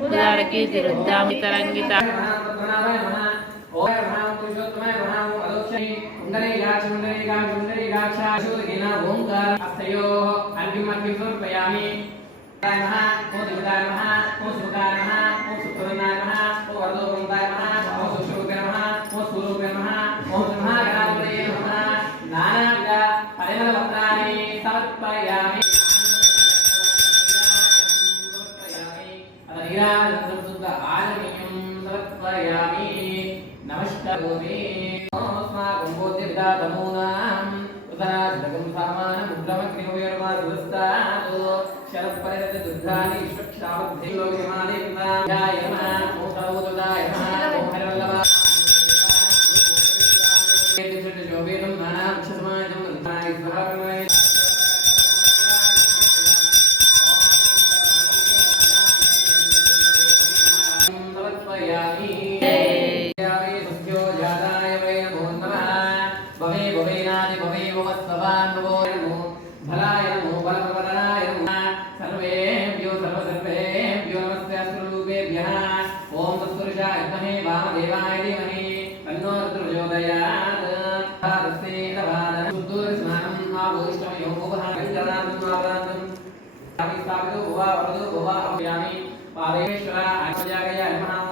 उदार की तिरुद्धाम तरंगिता ओंकार अंतिम अंतिम समर्पयामि नमः ओम देवता नमः आननीयं समर्पयामि नमस्कारोमि अस्माकं बोधिर्दातनूनां उदनादिदगं सामानं उग्रमग्निमुयर्मादुस्तात् शरस्परिरति दुर्गानि विश्वक्षामध्ये लोकमाने ध्यायमान ओषधोदायमान ओहरवल्लभ समर्पयामि सत्यो जाताय वै नमो नमः भवे भवेनादि भवे भवस्ववान् भवो नमो भलाय नमो बलप्रवदनाय नमः सर्वेभ्यो सर्वसर्वेभ्यो नमस्ते स्वरूपेभ्यः ॐ तत्पुरुषाय विद्महे वामदेवाय धीमहि तन्नो रुद्रप्रचोदयात् भुवः पञ्चरान्तम् आप्रान्तम् स्वामी स्थापितो भुवा वरदो भुवा अभ्यामि पादेश्वर आत्मजागय नमः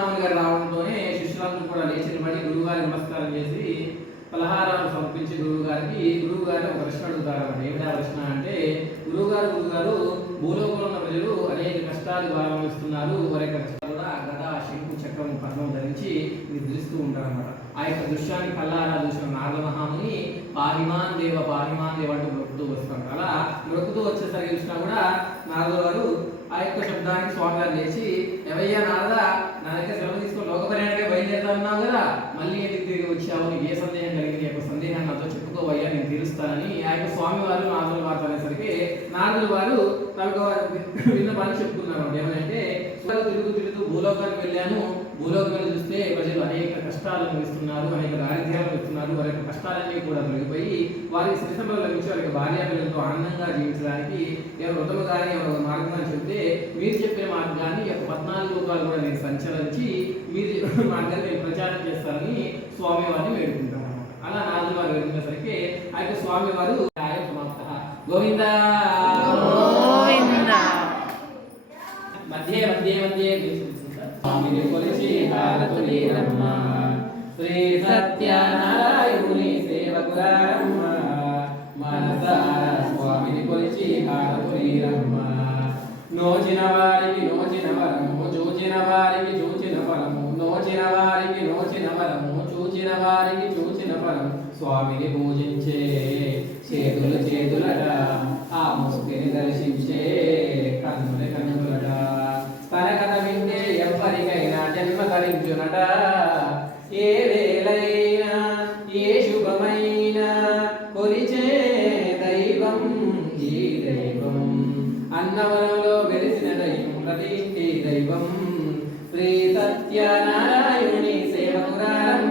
గారు రావడంతోనే శిష్యులందరూ కూడా లేచి నిలబడి గురువు గారికి నమస్కారం చేసి పలహారాలు సమర్పించి గురువు గారికి గురువు గారిని ఒక ప్రశ్న అడుగుతారన్నమాట ఏమిటా ప్రశ్న అంటే గురువు గారు గురువు గారు భూలోకంలో ఉన్న ప్రజలు అనేక కష్టాలు భావిస్తున్నారు వారి యొక్క కష్టాలు కూడా గద శంకు చక్రం పద్మం ధరించి నిద్రిస్తూ ఉంటారన్నమాట. ఆ యొక్క దృశ్యాన్ని కల్లారా చూసిన నారదమహాముని పాహిమాన్ దేవ పాహిమాన్ దేవ అంటూ మొక్కుతూ వస్తాడు. అలా మొక్కుతూ వచ్చేసరికి చూసినా కూడా నారద గారు ఆ యొక్క శబ్దానికి స్వామి గారు లేచి ఎవయ్యా నారద నా దగ్గర శ్రమ తీసుకొని లోక ప్రయాణకే బయలుదేరుతున్నావు కదా మళ్ళీ ఎందుకు తిరిగి వచ్చావు? నీకు ఏ సందేహం కలిగింది? యొక్క సందేహాన్ని నాతో చెప్పుకోవయ్యా నేను తీరుస్తానని ఆ యొక్క స్వామి వారు నారదుల వారు అనేసరికి నారదుల వారు తనకు విన్న పని చెప్పుకున్నారు ఏమంటే తిరుగుతూ తిరుగుతూ భూలోకానికి వెళ్ళాను. భూలోకం చూస్తే ప్రజలు అనేక కష్టాలు అనుభవిస్తున్నారు అనేక దారిద్ర్యాలు వస్తున్నారు వారి యొక్క కష్టాలన్నీ కూడా తొలగిపోయి వారి శ్రీసంలో లభించి వారి యొక్క భార్యాపిల్లలతో ఆనందంగా జీవించడానికి ఎవరు వ్రతము కానీ ఎవరు మార్గం అని చెప్తే మీరు చెప్పిన మార్గాన్ని ఈ యొక్క లోకాలు కూడా నేను సంచరించి మీరు మార్గాన్ని నేను ప్రచారం చేస్తారని స్వామి వారిని వేడుకుంటాం అలా నాలుగు వారు వేడుకునేసరికి ఆ యొక్క స్వామి వారు ఆయన గోవిందా! గోవింద! మధ్య మధ్య మధ్య స్వామిని కొలిచి శ్రీ సత్యనారాయణుని సేవకురారమ్మ. నోచిన వారికి నోచిన వరము చూచిన వారికి చూచిన ఫలం స్వామిని పూజించే చేతులు చేతులట ఆ ముక్తిని దర్శించే కన్నుల కన్నులట. తన కథ వింటే ఎవరికైనా జన్మ కలించునట ఏ వేళైనా ఏ శుభమైనా కొలిచే దైవం ఈ దైవం. అన్నవరంలో వెలిసిన దైవం ప్రతి దైవం శ్రీ సత్యనారాయణుని సేవకురారమ్మ